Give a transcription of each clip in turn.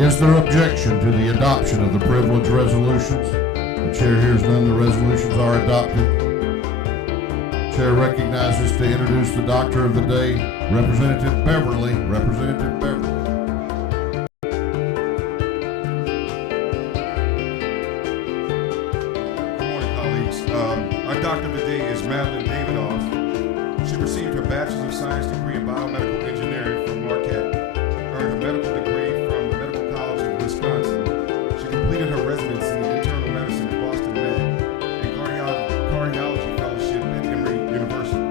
Is there objection to the adoption of the privilege resolutions? The chair hears none. The resolutions are adopted. Chair recognizes to introduce the doctor of the day, Representative Beverly. Representative Beverly. Good morning, colleagues. Our doctor of the day is Madeline Davidoff. She received her Bachelor of Science degree in Biomedical Engineering from Marquette, earned her medical degree from the Medical College of Wisconsin. She completed her residency in internal medicine at Boston Med and cardiology fellowship at Emory University.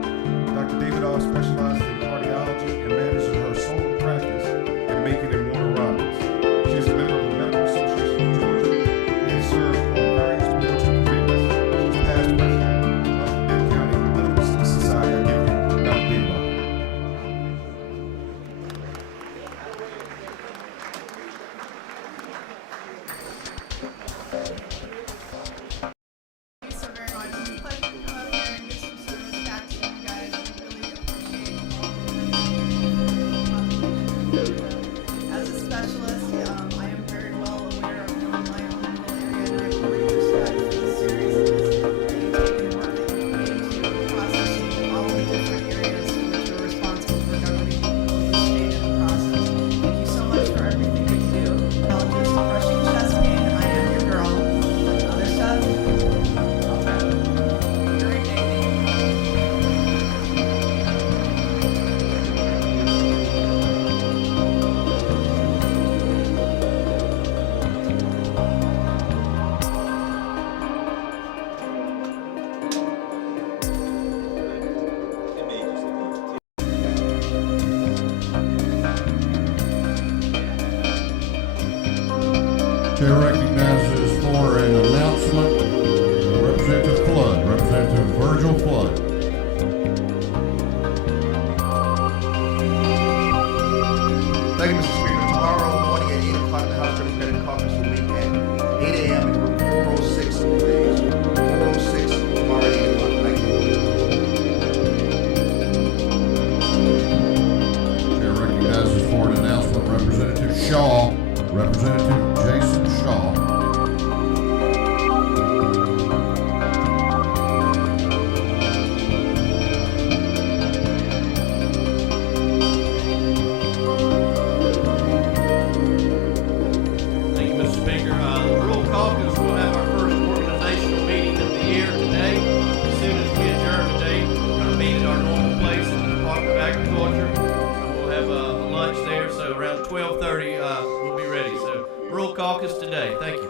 Dr. Davidoff specializes in cardiology and manages her solo practice in Macon and Warner Robins. She is a member of the Medical Association of Georgia and has served on various boards and committees. She's past president of Bibb County Medical Society. I give you Dr. Davidoff. Thank you so very much. It's a pleasure to come up here and give some service back to you guys. We really appreciate all the work. As a specialist, I am very well aware of knowing my own medical area, and I have great respect for the seriousness that you take in working into processing all the different areas in which you're responsible for governing both the state and the process. Thank you so much for everything that you do. Allergist, crushing chest pain, I am your girl. Other stuff? Great day, thank you. Chair recognizes for an announcement Representative Flood, Representative Virgil Flood. Thank you, Mr. Speaker. Tomorrow morning at 8 o'clock, the House Democratic Caucus will meet at 8 a.m. in room 406, please. 406, tomorrow at 8 o'clock. Thank you. Chair recognizes for an announcement Representative Shaw, Representative Jason Shaw. Thank you, Mr. Speaker. The Rural Caucus will have our first organizational meeting of the year today. As soon as we adjourn today, we're going to meet at our normal place in the Department of Agriculture. So we'll have a lunch there. So around 12:30, we'll be ready. So Rural Caucus today. Thank you.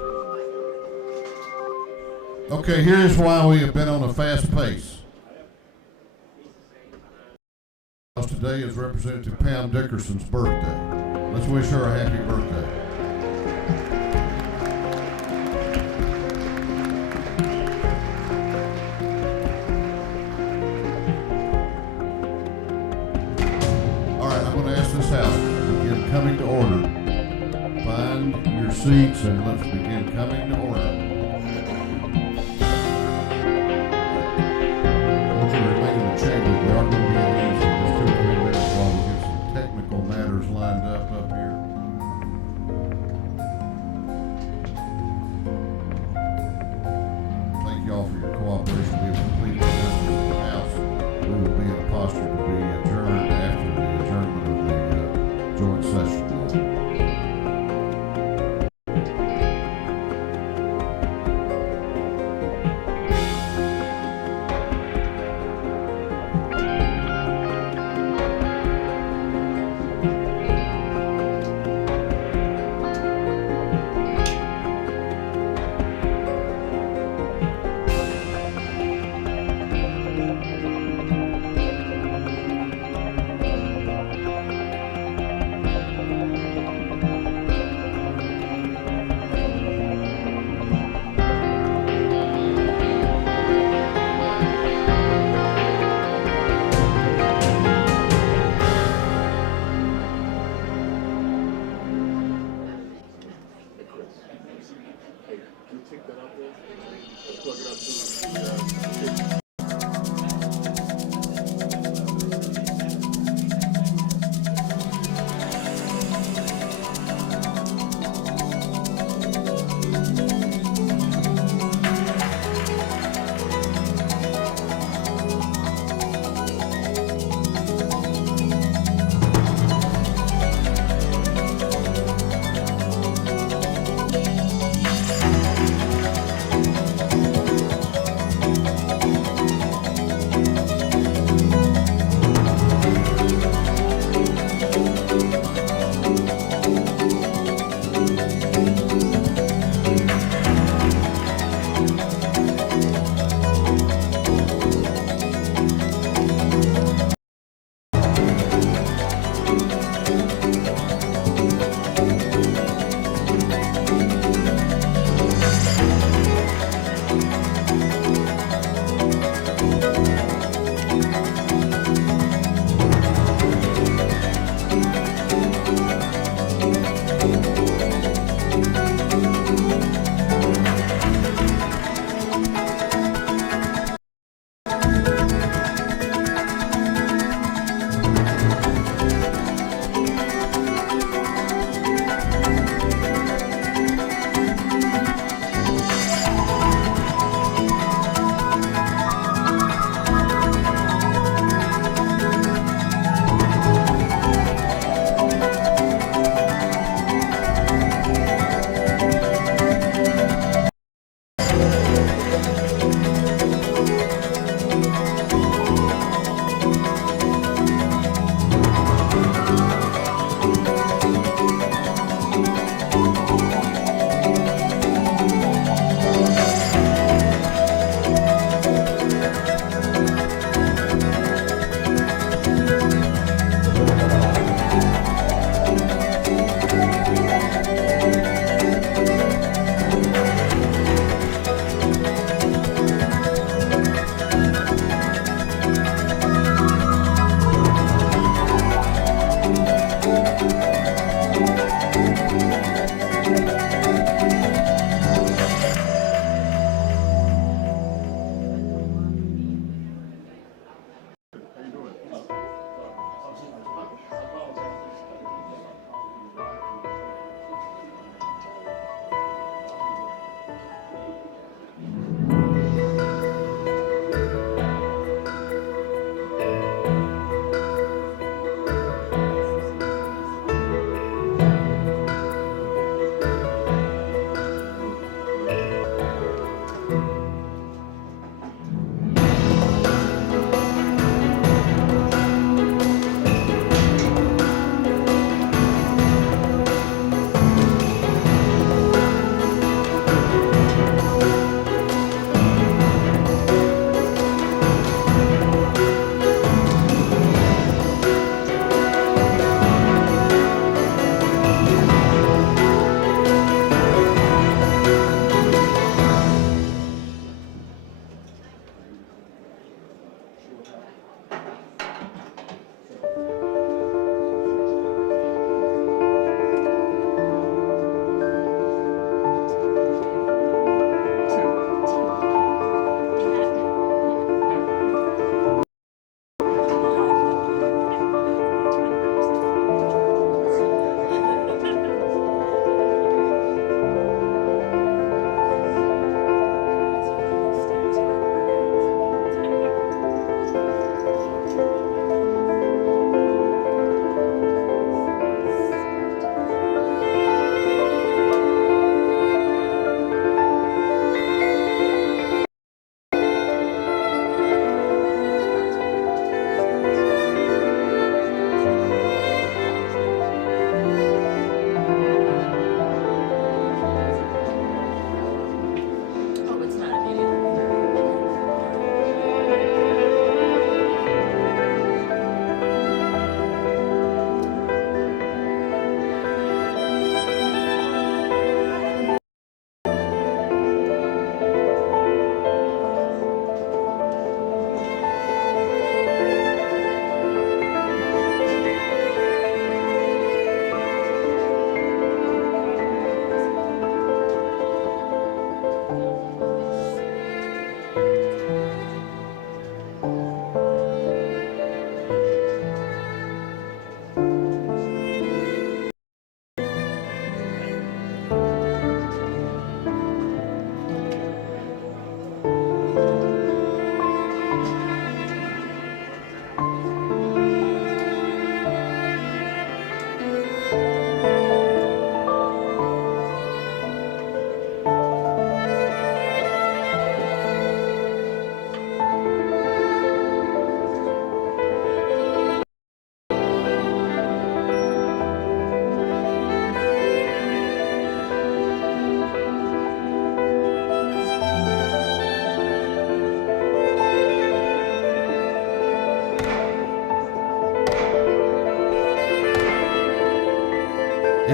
Okay, here's why we have been on a fast pace. Today is Representative Pam Dickerson's birthday. Let's wish her a happy birthday. All right, I'm going to ask this House to begin coming to order. Find your seats and let's begin coming to order. I want you to remain in the chamber. We are going to be in these for just 2 or 3 minutes while we get some technical matters lined up here. Thank you all for your cooperation. We have completed the business of the House. We will be in a posture to be adjourned after the adjournment of the joint session.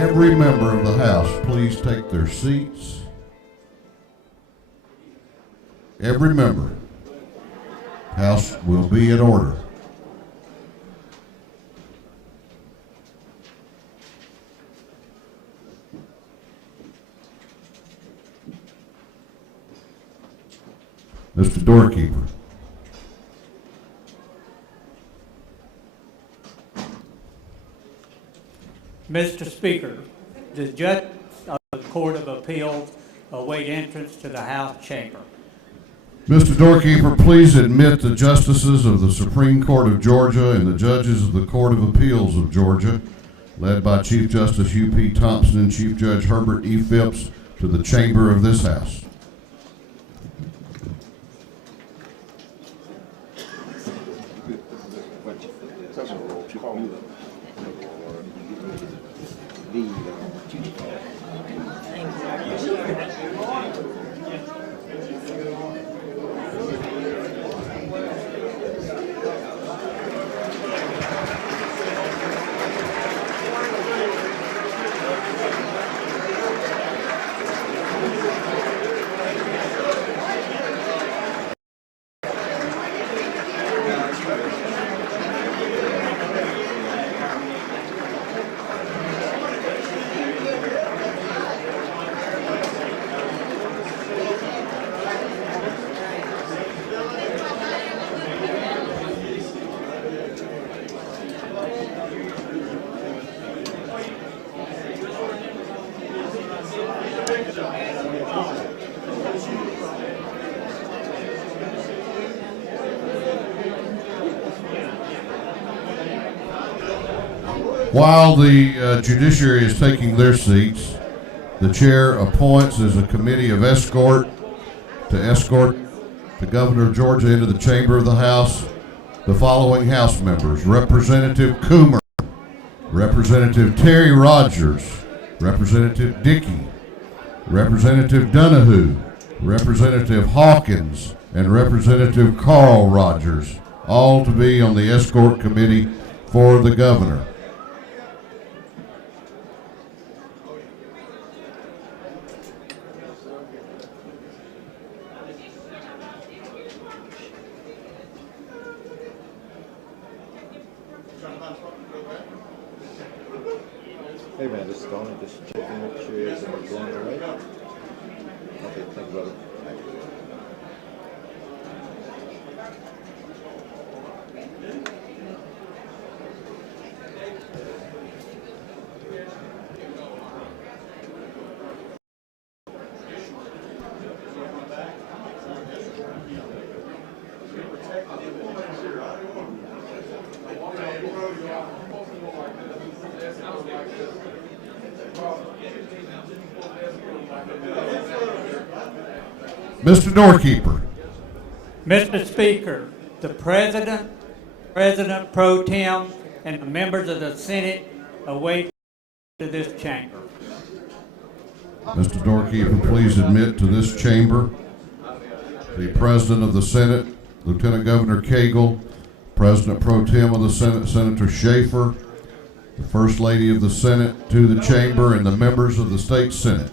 every member of the House please take their seats? Every member. House will be in order. Mr. Doorkeeper. Mr. Speaker, the judge of the Court of Appeals await entrance to the House chamber. Mr. Doorkeeper, please admit the justices of the Supreme Court of Georgia and the judges of the Court of Appeals of Georgia, led by Chief Justice U.P. Thompson and Chief Judge Herbert E. Phipps, to the chamber of this House. While the judiciary is taking their seats, the chair appoints as a committee of escort to escort the governor of Georgia into the chamber of the House the following House members: Representative Coomer, Representative Terry Rogers, Representative Dickey, Representative Donahue, Representative Hawkins, and Representative Carl Rogers, all to be on the escort committee for the governor. Hey man, just going, just checking make sure everything's going all right. Okay, thank you, brother. Mr. Doorkeeper. Mr. Speaker, the President, President Pro Tem, and the members of the Senate await to this chamber. Mr. Doorkeeper, please admit to this chamber the President of the Senate, Lieutenant Governor Cagle, President Pro Tem of the Senate, Senator Schaefer, the First Lady of the Senate to the chamber, and the members of the State Senate.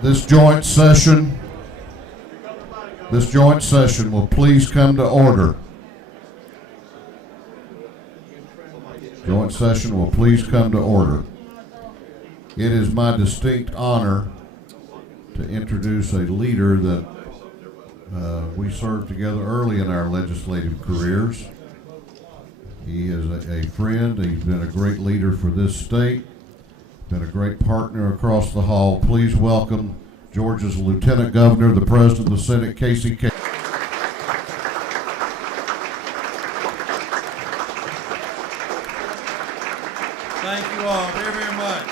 This joint session will please come to order. Joint session will please come to order. It is my distinct honor to introduce a leader that we served together early in our legislative careers. He is a friend. He's been a great leader for this state, been a great partner across the hall. Please welcome Georgia's Lieutenant Governor, the President of the Senate, Casey K. Thank you all very, very much.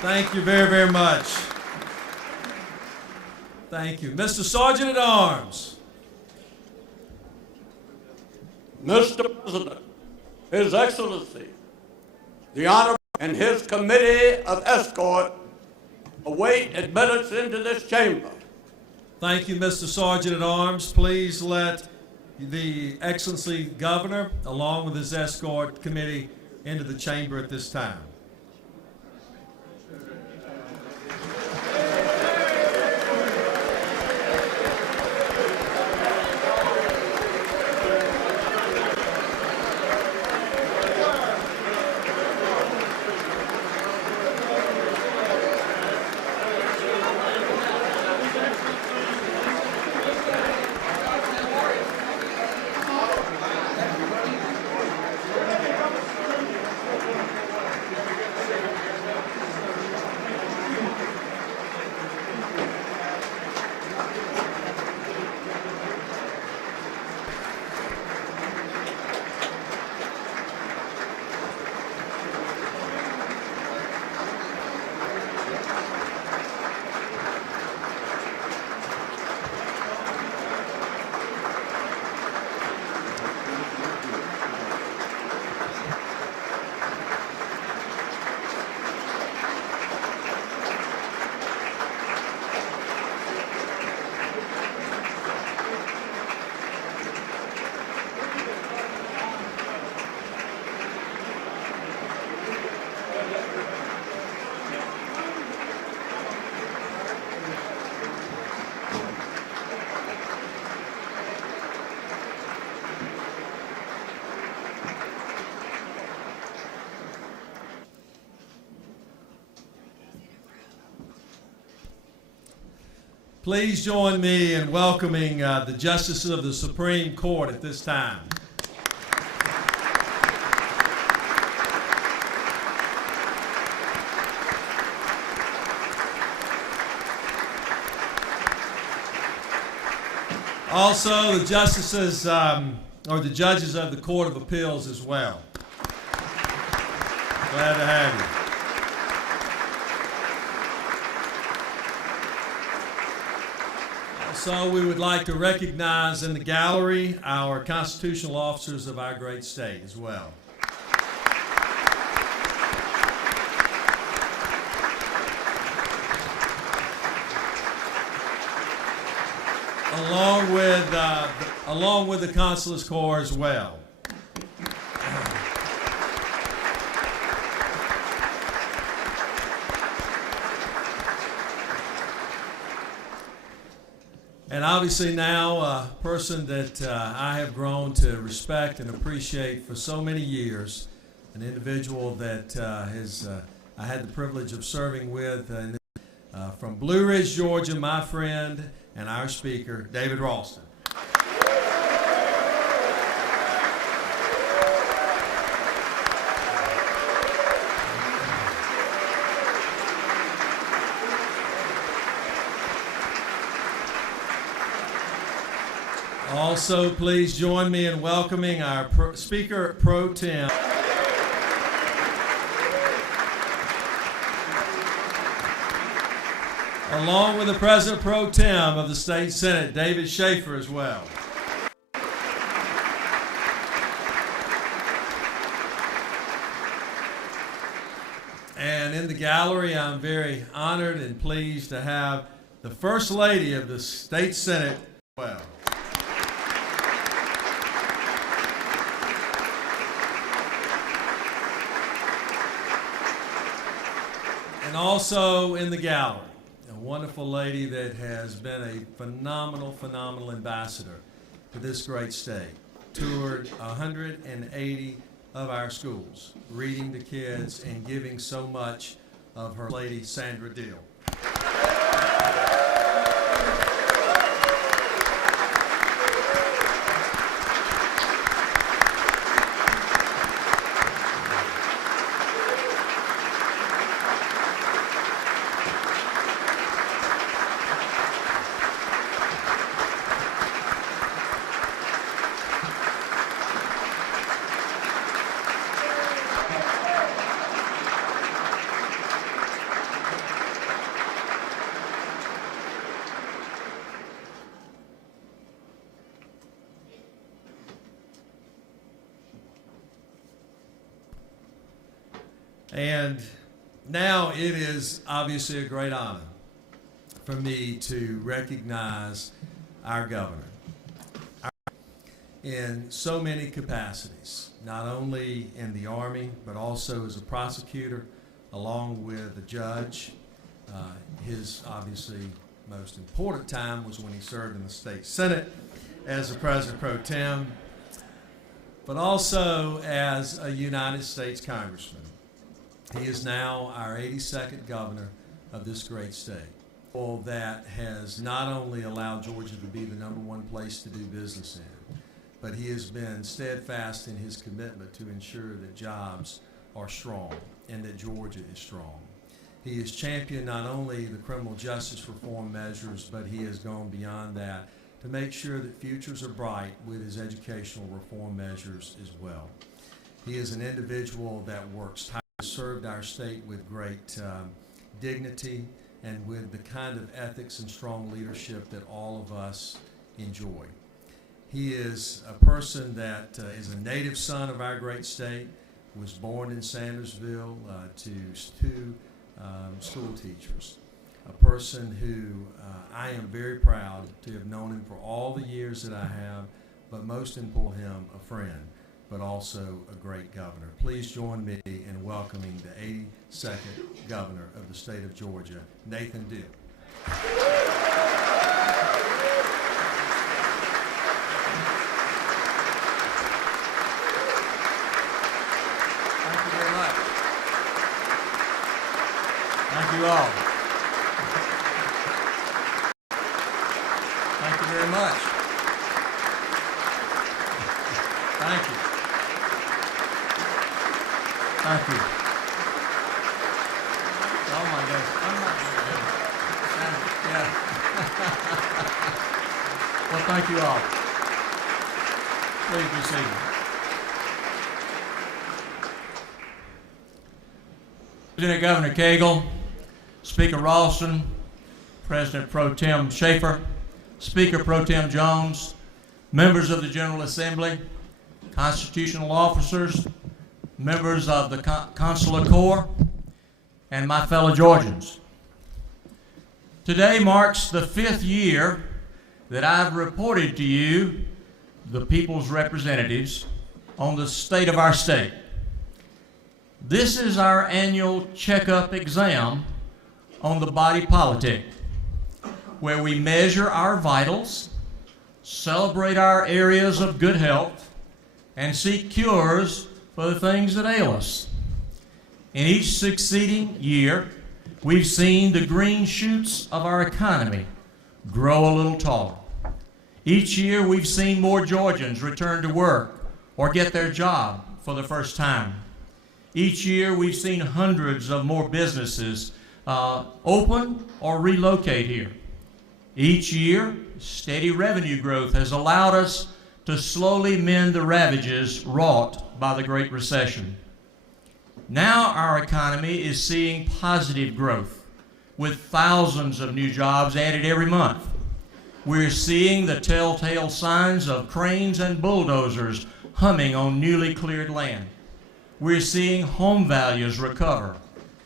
Thank you very, very much. Thank you. Mr. Sergeant at Arms. Mr. President, His Excellency, the Honorable and his Committee of Escort await admittance into this chamber. Thank you, Mr. Sergeant at Arms. Please let the Excellency Governor, along with his escort committee, into the chamber at this time. Please join me in welcoming the Justices of the Supreme Court at this time. Also, the Justices, or the Judges of the Court of Appeals as well. Glad to have you. So we would like to recognize in the gallery our constitutional officers of our great state as well. Along with the Consulate's Corps as well. And obviously now a person that I have grown to respect and appreciate for so many years, an individual that I had the privilege of serving with from Blue Ridge, Georgia, my friend and our speaker, David Ralston. Also, please join me in welcoming our Speaker Pro Tem. Along with the President Pro Tem of the State Senate, David Schaefer, as well. And in the gallery, I'm very honored and pleased to have the First Lady of the State Senate as well. And also in the gallery, a wonderful lady that has been a phenomenal ambassador to this great state. Toured 180 of our schools, reading to kids and giving so much of her, Lady Sandra Deal. And now it is obviously a great honor for me to recognize our governor in so many capacities, not only in the Army, but also as a prosecutor, along with a judge. His obviously most important time was when he served in the state Senate as the President Pro Tem, but also as a United States Congressman. He is now our 82nd governor of this great state. Well, that has not only allowed Georgia to be the #1 place to do business in, but he has been steadfast in his commitment to ensure that jobs are strong and that Georgia is strong. He has championed not only the criminal justice reform measures, but he has gone beyond that to make sure that futures are bright with his educational reform measures as well. He is an individual that works tirelessly, served our state with great dignity and with the kind of ethics and strong leadership that all of us enjoy. He is a person that is a native son of our great state, was born in Sandersville to two school teachers, a person who I am very proud to have known him for all the years that I have, but most important, him a friend, but also a great governor. Please join me in welcoming the 82nd governor of the state of Georgia, Nathan Deal. Thank you very much. Thank you all. Thank you very much. Thank you. Thank you. Oh my goodness. I'm not very good. Yeah. Well, thank you all. Please be seated. Lieutenant Governor Cagle, Speaker Ralston, President Pro Tem Schaefer, Speaker Pro Tem Jones, members of the General Assembly, constitutional officers, members of the Consular Corps, and my fellow Georgians. Today marks the 5th year that I've reported to you, the people's representatives, on the state of our state. This is our annual checkup exam on the body politic, where we measure our vitals, celebrate our areas of good health, and seek cures for the things that ail us. In each succeeding year, we've seen the green shoots of our economy grow a little taller. Each year, we've seen more Georgians return to work or get their job for the first time. Each year, we've seen hundreds of more businesses open or relocate here. Each year, steady revenue growth has allowed us to slowly mend the ravages wrought by the Great Recession. Now our economy is seeing positive growth, with thousands of new jobs added every month. We're seeing the telltale signs of cranes and bulldozers humming on newly cleared land. We're seeing home values recover,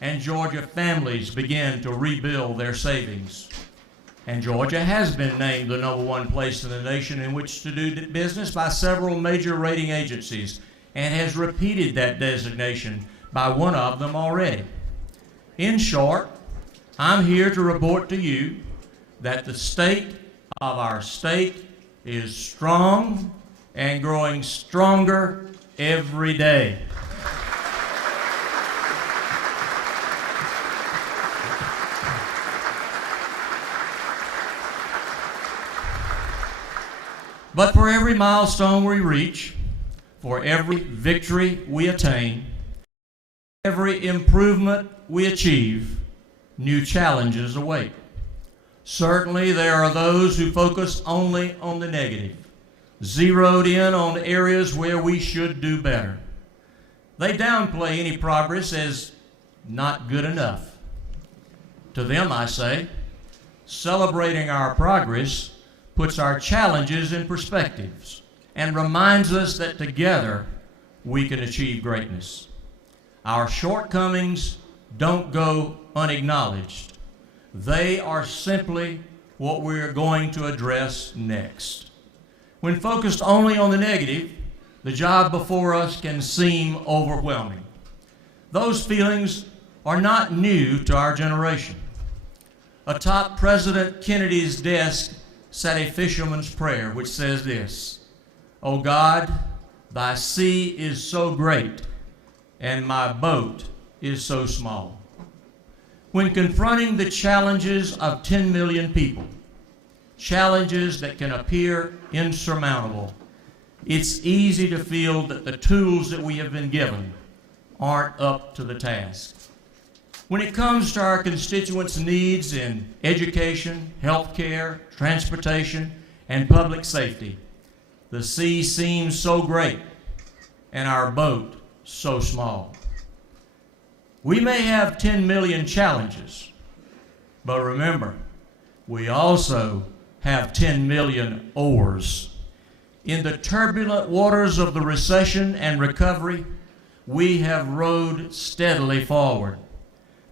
and Georgia families begin to rebuild their savings. And Georgia has been named the #1 place in the nation in which to do business by several major rating agencies, and has repeated that designation by one of them already. In short, I'm here to report to you that the state of our state is strong and growing stronger every day. But for every milestone we reach, for every victory we attain, every improvement we achieve, new challenges await. Certainly there are those who focus only on the negative, zeroed in on areas where we should do better. They downplay any progress as not good enough. To them I say, celebrating our progress puts our challenges in perspectives and reminds us that together we can achieve greatness. Our shortcomings don't go unacknowledged. They are simply what we're going to address next. When focused only on the negative, the job before us can seem overwhelming. Those feelings are not new to our generation. Atop President Kennedy's desk sat a fisherman's prayer which says this: "O God, thy sea is so great, and my boat is so small." When confronting the challenges of 10 million people, challenges that can appear insurmountable, it's easy to feel that the tools that we have been given aren't up to the task. When it comes to our constituents' needs in education, healthcare, transportation, and public safety, the sea seems so great and our boat so small. We may have 10 million challenges, but remember, we also have 10 million oars. In the turbulent waters of the recession and recovery, we have rowed steadily forward.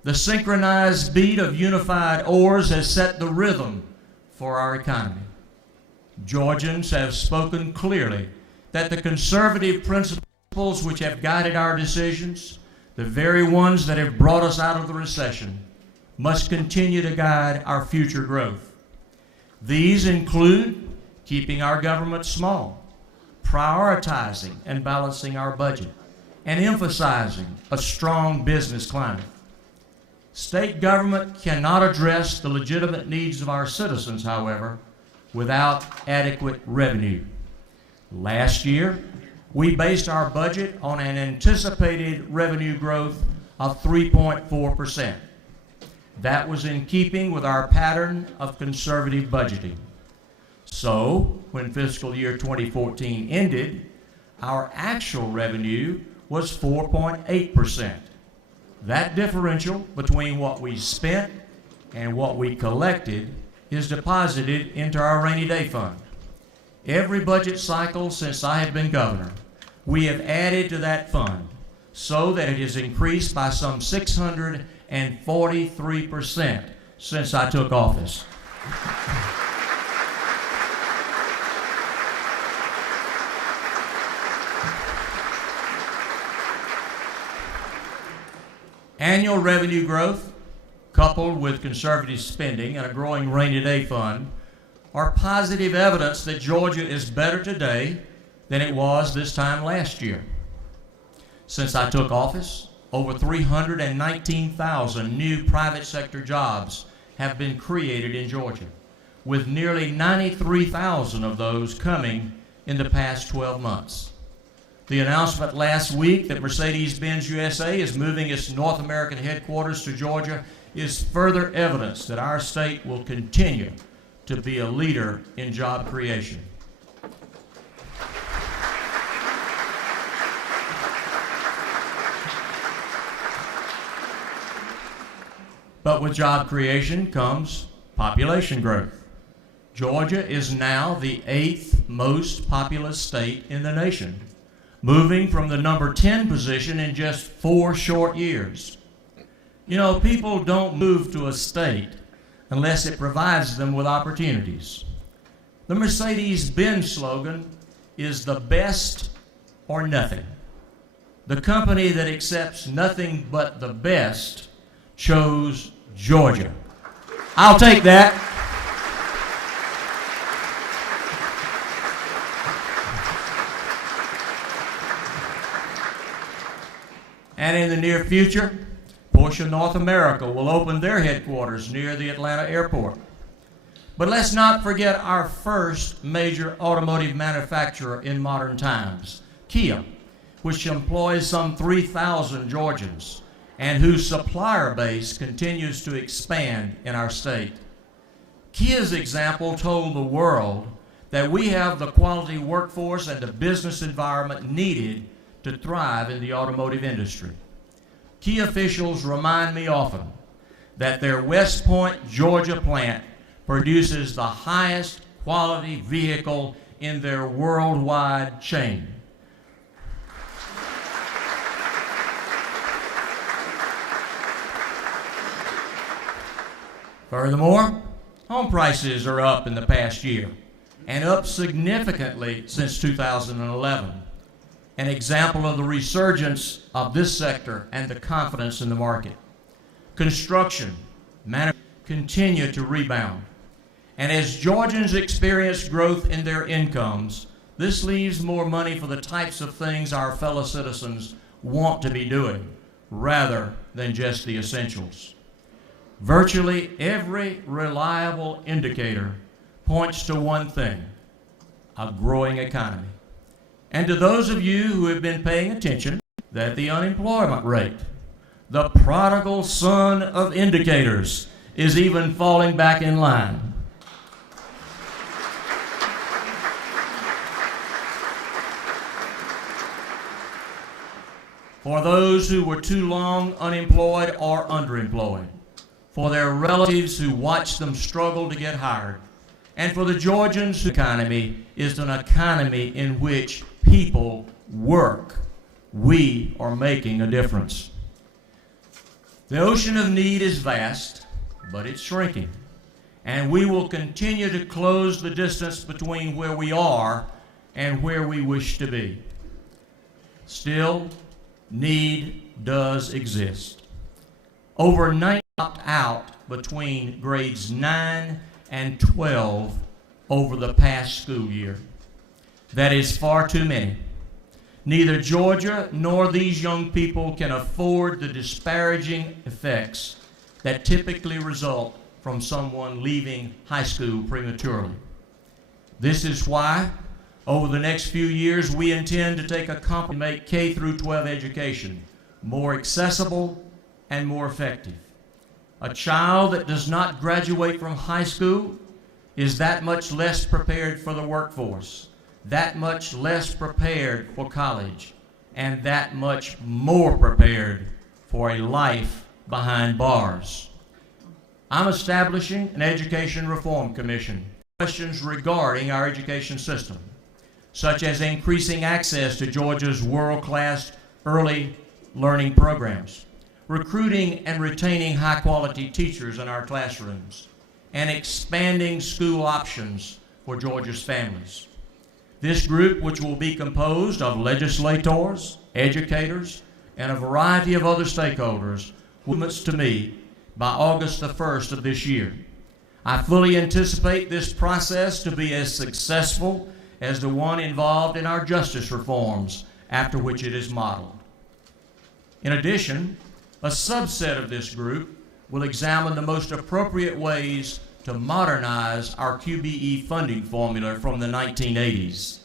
The synchronized beat of unified oars has set the rhythm for our economy. Georgians have spoken clearly that the conservative principles which have guided our decisions, the very ones that have brought us out of the recession, must continue to guide our future growth. These include keeping our government small, prioritizing and balancing our budget, and emphasizing a strong business climate. State government cannot address the legitimate needs of our citizens, however, without adequate revenue. Last year, we based our budget on an anticipated revenue growth of 3.4%. That was in keeping with our pattern of conservative budgeting. So, when fiscal year 2014 ended, our actual revenue was 4.8%. That differential between what we spent and what we collected is deposited into our rainy day fund. Every budget cycle since I have been governor, we have added to that fund so that it has increased by some 643% since I took office. Annual revenue growth, coupled with conservative spending and a growing rainy day fund, are positive evidence that Georgia is better today than it was this time last year. Since I took office, over 319,000 new private sector jobs have been created in Georgia, with nearly 93,000 of those coming in the past 12 months. The announcement last week that Mercedes-Benz USA is moving its North American headquarters to Georgia is further evidence that our state will continue to be a leader in job creation. But with job creation comes population growth. Georgia is now the 8th most populous state in the nation, moving from the number 10 position in just 4 short years. You know, people don't move to a state unless it provides them with opportunities. The Mercedes-Benz slogan is the best or nothing. The company that accepts nothing but the best chose Georgia. I'll take that. And in the near future, Porsche North America will open their headquarters near the Atlanta airport. But let's not forget our first major automotive manufacturer in modern times, Kia, which employs some 3,000 Georgians and whose supplier base continues to expand in our state. Kia's example told the world that we have the quality workforce and the business environment needed to thrive in the automotive industry. Key officials remind me often that their West Point, Georgia plant produces the highest quality vehicle in their worldwide chain. Furthermore, home prices are up in the past year and up significantly since 2011. An example of the resurgence of this sector and the confidence in the market. Construction, continue to rebound. And as Georgians experience growth in their incomes, this leaves more money for the types of things our fellow citizens want to be doing, rather than just the essentials. Virtually every reliable indicator points to one thing: a growing economy. And to those of you who have been paying attention, that the unemployment rate, the prodigal son of indicators, is even falling back in line. For those who were too long unemployed or underemployed, for their relatives who watched them struggle to get hired, and for the Georgians, the economy is an economy in which people work. We are making a difference. The ocean of need is vast, but it's shrinking. And we will continue to close the distance between where we are and where we wish to be. Still, need does exist. Over 90 dropped out between grades 9 and 12 over the past school year. That is far too many. Neither Georgia nor these young people can afford the disparaging effects that typically result from someone leaving high school prematurely. This is why, over the next few years, we intend to take a compromise to make K through 12 education more accessible and more effective. A child that does not graduate from high school is that much less prepared for the workforce, that much less prepared for college, and that much more prepared for a life behind bars. I'm establishing an Education Reform Commission. Questions regarding our education system, such as increasing access to Georgia's world-class early learning programs, recruiting and retaining high-quality teachers in our classrooms, and expanding school options for Georgia's families. This group, which will be composed of legislators, educators, and a variety of other stakeholders, will to me by August the 1st of this year. I fully anticipate this process to be as successful as the one involved in our justice reforms, after which it is modeled. In addition, a subset of this group will examine the most appropriate ways to modernize our QBE funding formula from the 1980s.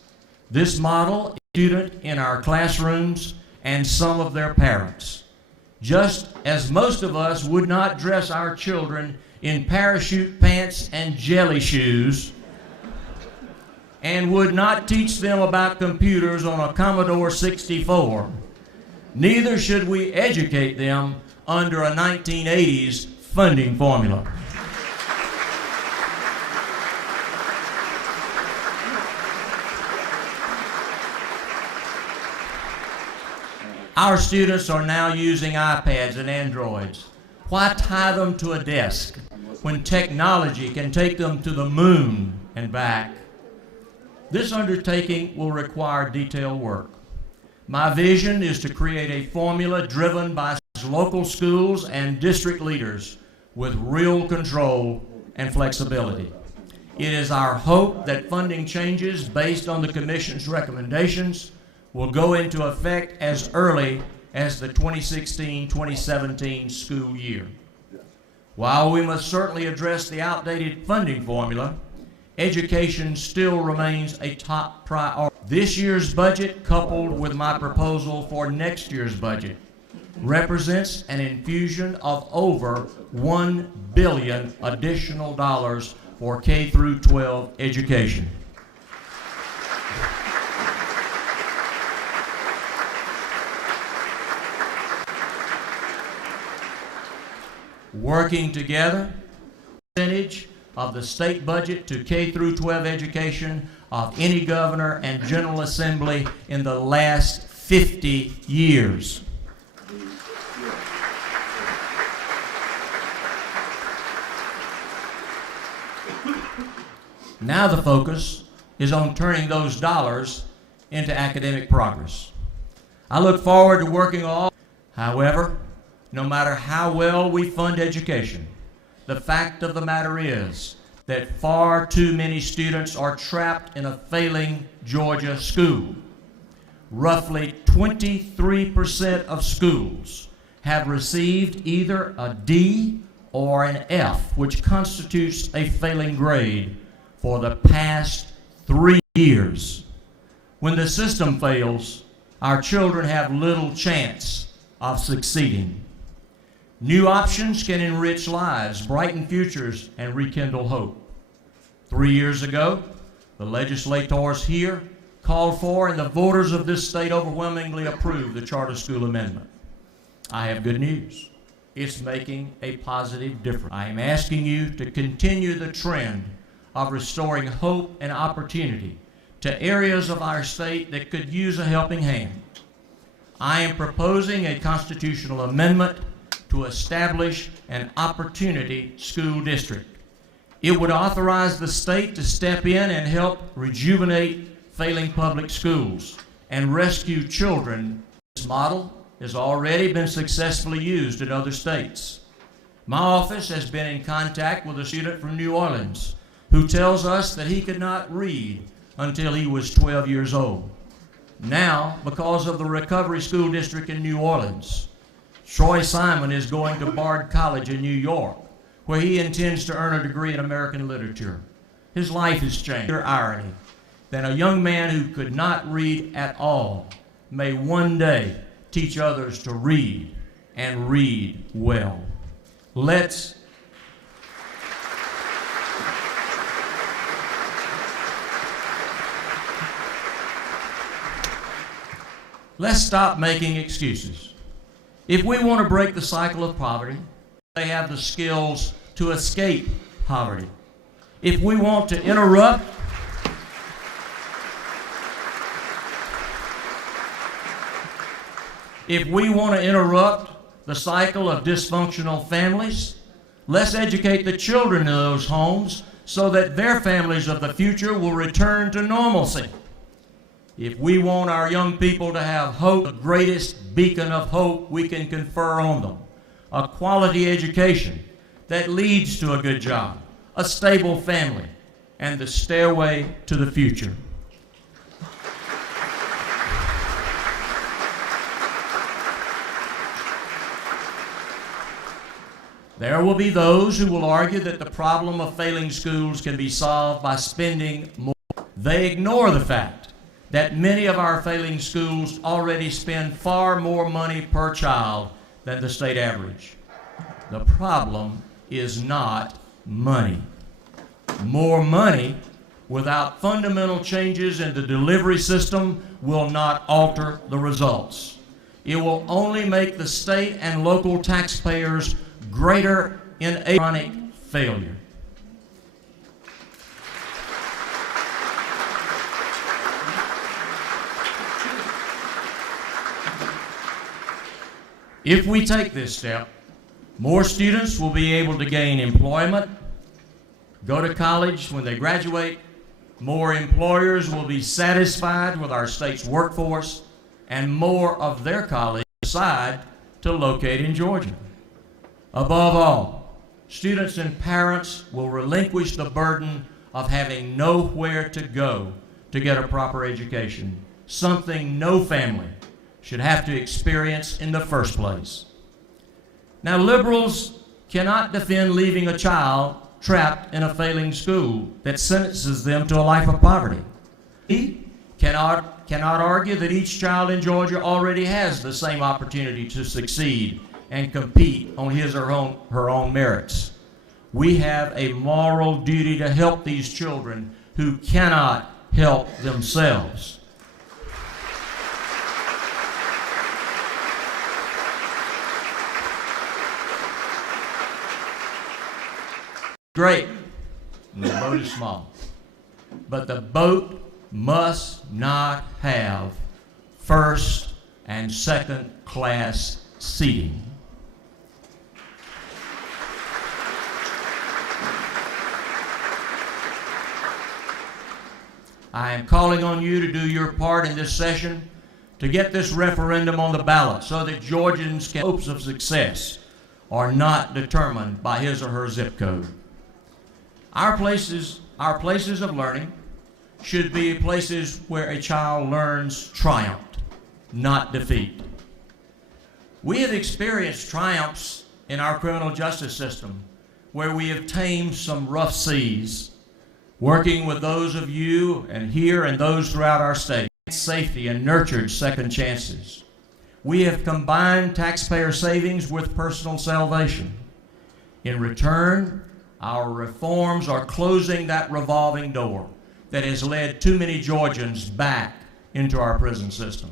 This model is student in our classrooms and some of their parents. Just as most of us would not dress our children in parachute pants and jelly shoes, and would not teach them about computers on a Commodore 64, neither should we educate them under a 1980s funding formula. Our students are now using iPads and Androids. Why tie them to a desk when technology can take them to the moon and back? This undertaking will require detailed work. My vision is to create a formula driven by provides local schools and district leaders with real control and flexibility. It is our hope that funding changes based on the Commission's recommendations will go into effect as early as the 2016-2017 school year. While we must certainly address the outdated funding formula, education still remains a top priority. This year's budget, coupled with my proposal for next year's budget, represents an infusion of over $1 billion additional dollars for K through 12 education. Working together, percentage of the state budget to K through 12 education of any governor and General Assembly in the last 50 years. Now the focus is on turning those dollars into academic progress. I look forward to working all. However, no matter how well we fund education, the fact of the matter is that far too many students are trapped in a failing Georgia school. Roughly 23% of schools have received either a D or an F, which constitutes a failing grade for the past 3 years. When the system fails, our children have little chance of succeeding. New options can enrich lives, brighten futures, and rekindle hope. 3 years ago, the legislators here called for, and the voters of this state overwhelmingly approved the charter school amendment. I have good news. It's making a positive difference. I am asking you to continue the trend of restoring hope and opportunity to areas of our state that could use a helping hand. I am proposing a constitutional amendment to establish an opportunity school district. It would authorize the state to step in and help rejuvenate failing public schools and rescue children. This model has already been successfully used in other states. My office has been in contact with a student from New Orleans who tells us that he could not read until he was 12 years old. Now, because of the Recovery School District in New Orleans, Troy Simon is going to Bard College in New York, where he intends to earn a degree in American literature. His life has changed. Pure irony that a young man who could not read at all may one day teach others to read and read well. Let's stop making excuses. If we want to break the cycle of poverty, they have the skills to escape poverty. If we want to interrupt the cycle of dysfunctional families, let's educate the children in those homes so that their families of the future will return to normalcy. If we want our young people to have hope, the greatest beacon of hope we can confer on them, a quality education that leads to a good job, a stable family, and the stairway to the future. There will be those who will argue that the problem of failing schools can be solved by spending more. They ignore the fact that many of our failing schools already spend far more money per child than the state average. The problem is not money. More money without fundamental changes in the delivery system will not alter the results. It will only make the state and local taxpayers greater in chronic failure. If we take this step, more students will be able to gain employment, go to college when they graduate, more employers will be satisfied with our state's workforce, and more of their colleagues decide to locate in Georgia. Above all, students and parents will relinquish the burden of having nowhere to go to get a proper education, something no family should have to experience in the first place. Now, liberals cannot defend leaving a child trapped in a failing school that sentences them to a life of poverty. He cannot argue that each child in Georgia already has the same opportunity to succeed and compete on his or her own merits. We have a moral duty to help these children who cannot help themselves. Great, and the boat is small, but the boat must not have first and second class seating. I am calling on you to do your part in this session to get this referendum on the ballot so that Georgians' hopes of success are not determined by his or her zip code. Our places of learning should be places where a child learns triumph, not defeat. We have experienced triumphs in our criminal justice system where we have tamed some rough seas, working with those of you and here and those throughout our state, safety and nurtured second chances. We have combined taxpayer savings with personal salvation. In return, our reforms are closing that revolving door that has led too many Georgians back into our prison system.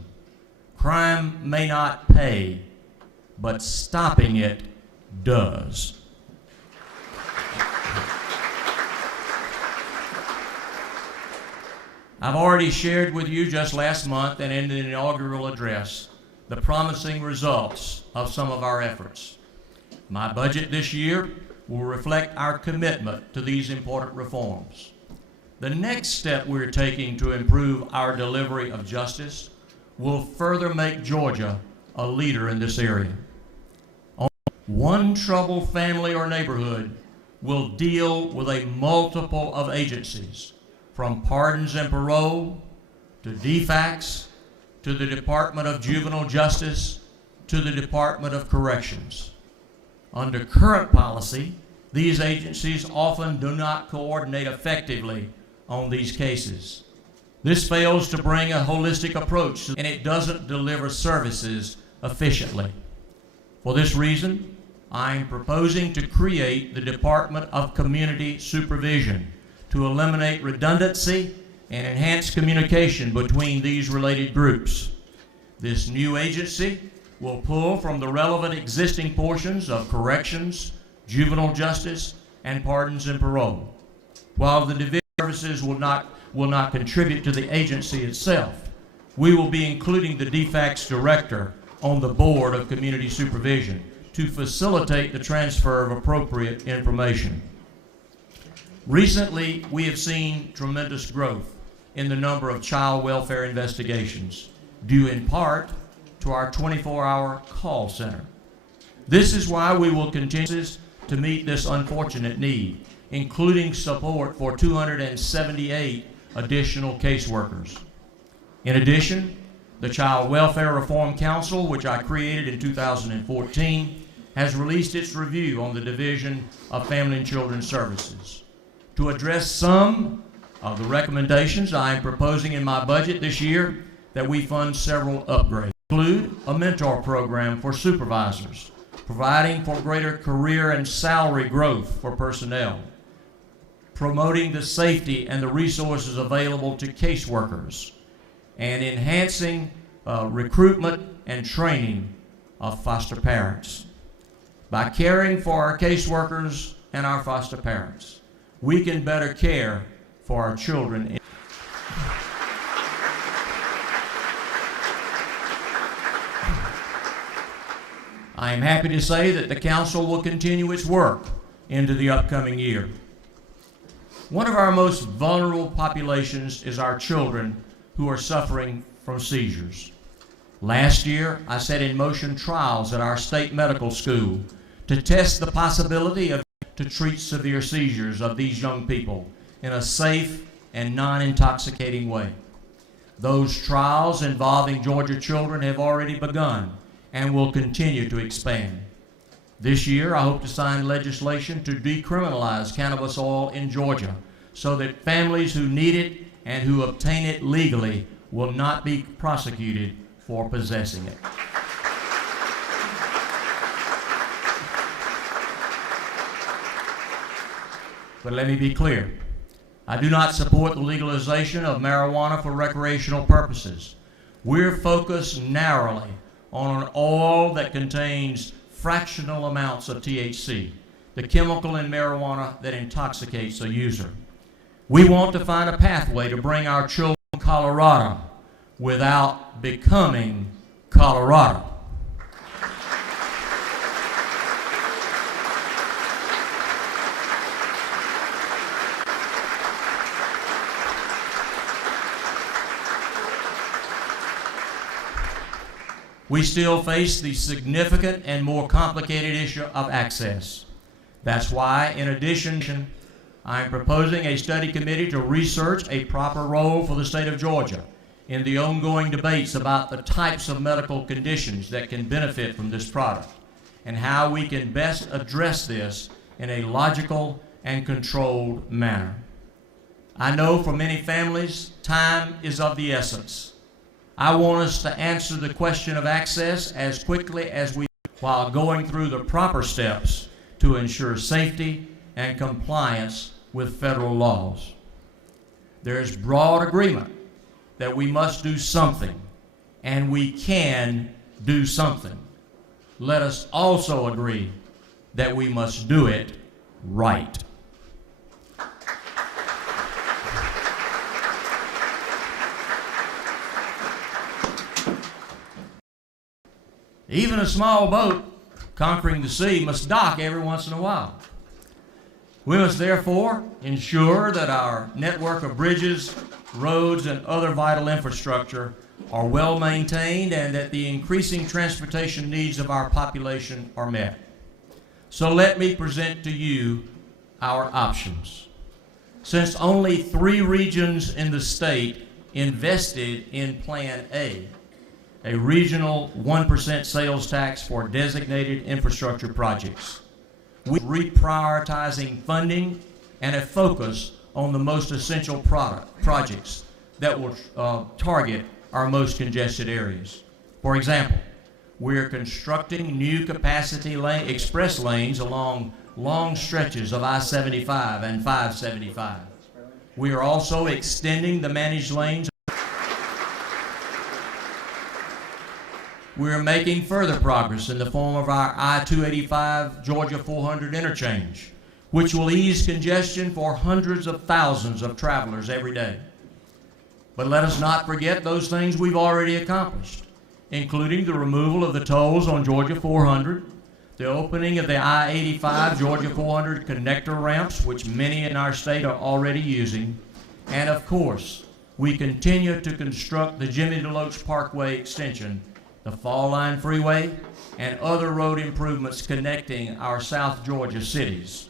Crime may not pay, but stopping it does. I've already shared with you just last month and in the inaugural address the promising results of some of our efforts. My budget this year will reflect our commitment to these important reforms. The next step we're taking to improve our delivery of justice will further make Georgia a leader in this area. One troubled family or neighborhood will deal with a multiple of agencies, from pardons and parole to DFACS to the Department of Juvenile Justice to the Department of Corrections. Under current policy, these agencies often do not coordinate effectively on these cases. This fails to bring a holistic approach, and it doesn't deliver services efficiently. For this reason, I'm proposing to create the Department of Community Supervision to eliminate redundancy and enhance communication between these related groups. This new agency will pull from the relevant existing portions of corrections, juvenile justice, and pardons and parole. While the division of services will not contribute to the agency itself, we will be including the DFACS director on the Board of Community Supervision to facilitate the transfer of appropriate information. Recently, we have seen tremendous growth in the number of child welfare investigations, due in part to our 24-hour call center. This is why we will continue to meet this unfortunate need, including support for 278 additional caseworkers. In addition, the Child Welfare Reform Council, which I created in 2014, has released its review on the Division of Family and Children's Services. To address some of the recommendations, I am proposing in my budget this year that we fund several upgrades. Include a mentor program for supervisors, providing for greater career and salary growth for personnel, promoting the safety and the resources available to caseworkers, and enhancing recruitment and training of foster parents. By caring for our caseworkers and our foster parents, we can better care for our children. I am happy to say that the Council will continue its work into the upcoming year. One of our most vulnerable populations is our children who are suffering from seizures. Last year, I set in motion trials at our state medical school to test the possibility of to treat severe seizures of these young people in a safe and non-intoxicating way. Those trials involving Georgia children have already begun and will continue to expand. This year, I hope to sign legislation to decriminalize cannabis oil in Georgia so that families who need it and who obtain it legally will not be prosecuted for possessing it. But let me be clear. I do not support the legalization of marijuana for recreational purposes. We're focused narrowly on an oil that contains fractional amounts of THC, the chemical in marijuana that intoxicates a user. We want to find a pathway to bring our children to Colorado without becoming Colorado. We still face the significant and more complicated issue of access. That's why, in addition, I am proposing a study committee to research a proper role for the state of Georgia in the ongoing debates about the types of medical conditions that can benefit from this product and how we can best address this in a logical and controlled manner. I know for many families, time is of the essence. I want us to answer the question of access as quickly as we can while going through the proper steps to ensure safety and compliance with federal laws. There is broad agreement that we must do something, and we can do something. Let us also agree that we must do it right. Even a small boat conquering the sea must dock every once in a while. We must therefore ensure that our network of bridges, roads, and other vital infrastructure are well maintained and that the increasing transportation needs of our population are met. So let me present to you our options. Since only 3 regions in the state invested in Plan A, a regional 1% sales tax for designated infrastructure projects. We're reprioritizing funding and a focus on the most essential projects that will target our most congested areas. For example, we're constructing new capacity express lanes along long stretches of I-75 and 575. We are also extending the managed lanes. We're making further progress in the form of our I-285 Georgia 400 interchange, which will ease congestion for hundreds of thousands of travelers every day. But let us not forget those things we've already accomplished, including the removal of the tolls on Georgia 400, the opening of the I-85 Georgia 400 connector ramps, which many in our state are already using, and of course, we continue to construct the Jimmy DeLoach Parkway extension, the Fall Line Freeway, and other road improvements connecting our South Georgia cities.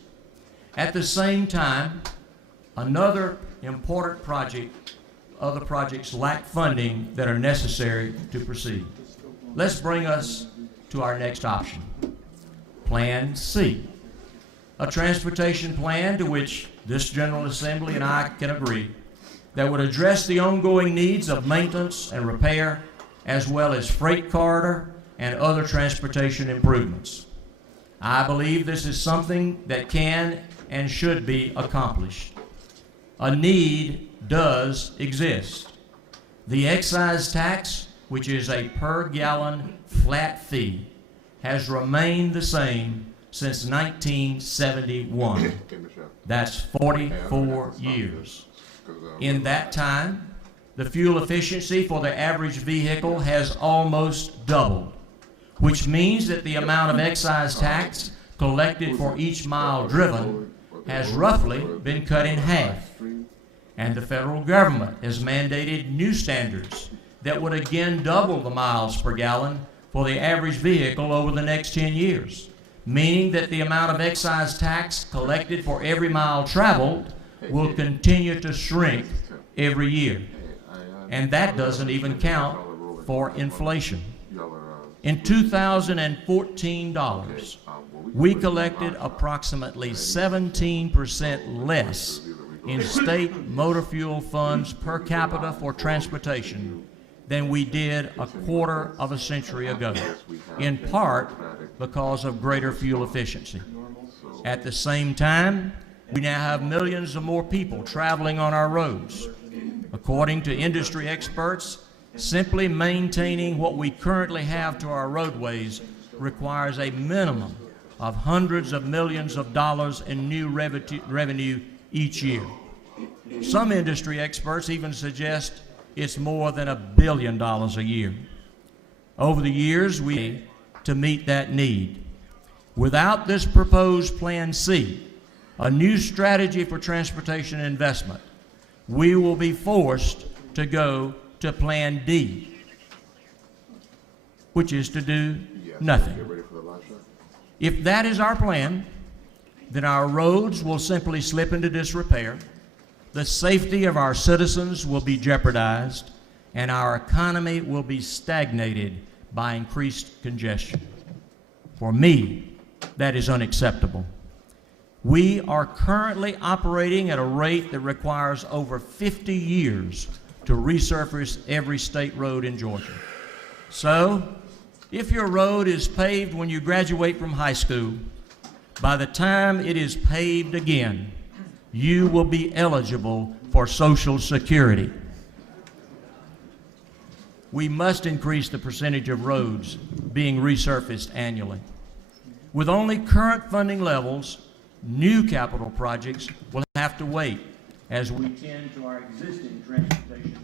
At the same time, another important project, other projects lack funding that are necessary to proceed. Let's bring us to our next option, Plan C, a transportation plan to which this General Assembly and I can agree that would address the ongoing needs of maintenance and repair, as well as freight corridor and other transportation improvements. I believe this is something that can and should be accomplished. A need does exist. The excise tax, which is a per gallon flat fee, has remained the same since 1971. That's 44 years. In that time, the fuel efficiency for the average vehicle has almost doubled, which means that the amount of excise tax collected for each mile driven has roughly been cut in half. And the federal government has mandated new standards that would again double the miles per gallon for the average vehicle over the next 10 years, meaning that the amount of excise tax collected for every mile traveled will continue to shrink every year. And that doesn't even count for inflation. In 2014 dollars, we collected approximately 17% less in state motor fuel funds per capita for transportation than we did a quarter of a century ago, in part because of greater fuel efficiency. At the same time, we now have millions of more people traveling on our roads. According to industry experts, simply maintaining what we currently have to our roadways requires a minimum of hundreds of millions of dollars in new revenue each year. Some industry experts even suggest it's more than $1 billion a year. Over the years, we to meet that need. Without this proposed Plan C, a new strategy for transportation investment, we will be forced to go to Plan D, which is to do nothing. If that is our plan, then our roads will simply slip into disrepair, the safety of our citizens will be jeopardized, and our economy will be stagnated by increased congestion. For me, that is unacceptable. We are currently operating at a rate that requires over 50 years to resurface every state road in Georgia. So, if your road is paved when you graduate from high school, by the time it is paved again, you will be eligible for Social Security. We must increase the percentage of roads being resurfaced annually. With only current funding levels, new capital projects will have to wait as we tend to our existing transportation.